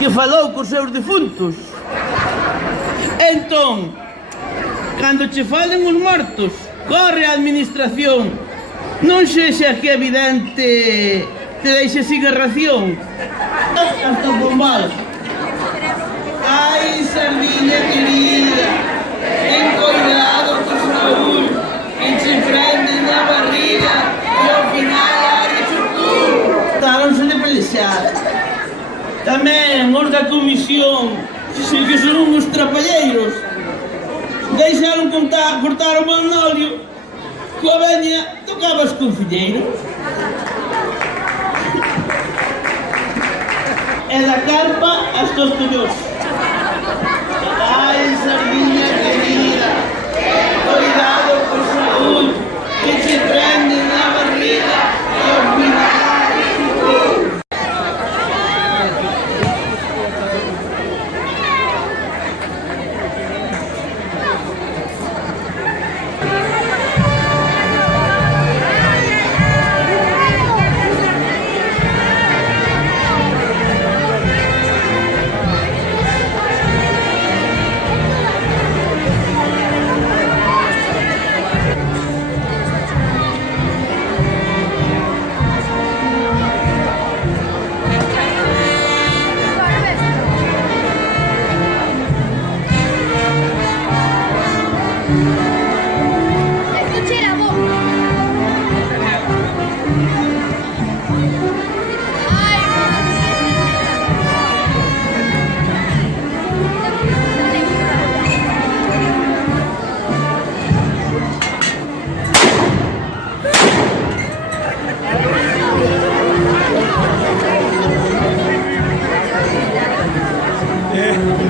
que falou cos seus defuntos. Entón, cando che falen os mortos, corre a administración. Non sexa que evidente te deixe sin a ración. Hasta o pombal. Ai, sardinha querida, ten cuidado con Saúl, que se prende na barriga e ao final hai tú. Daronse de pelexar. Tamén os da comisión, se que son uns trapalleiros, deixaron cortar o magnolio, coa veña tocabas con filleiro. E da carpa as tostullos. Ai, sardinha querida, cuidado con Saúl, que se prende na barriga e ao final. Yeah.